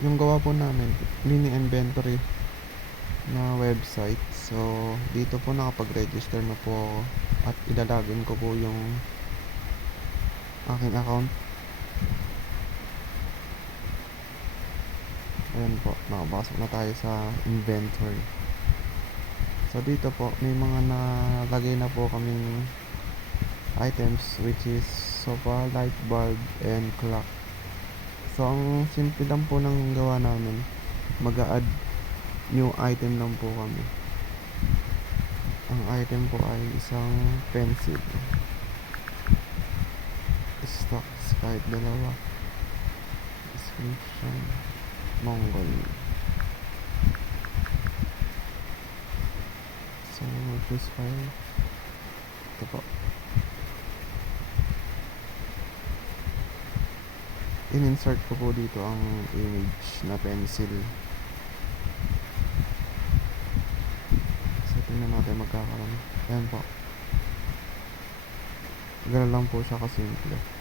yung gawa po namin, mini inventory na website. So, dito po nakapag-register na po ako at ilalagin ko po yung aking account. Ayan po, nakapasok na tayo sa inventory. So, dito po, may mga nalagay na po kaming items which is sofa, light bulb, and clock. So, ang simple lang po ng gawa namin, mag-a-add new item lang po kami. Ang item po ay isang pencil. Stocks kahit dalawa. Description. Mongol. So, choose file. Ito po. In-insert ko po dito ang image na pencil. So, tingnan natin magkakaroon. Ayan po. Ganun lang po siya kasimple.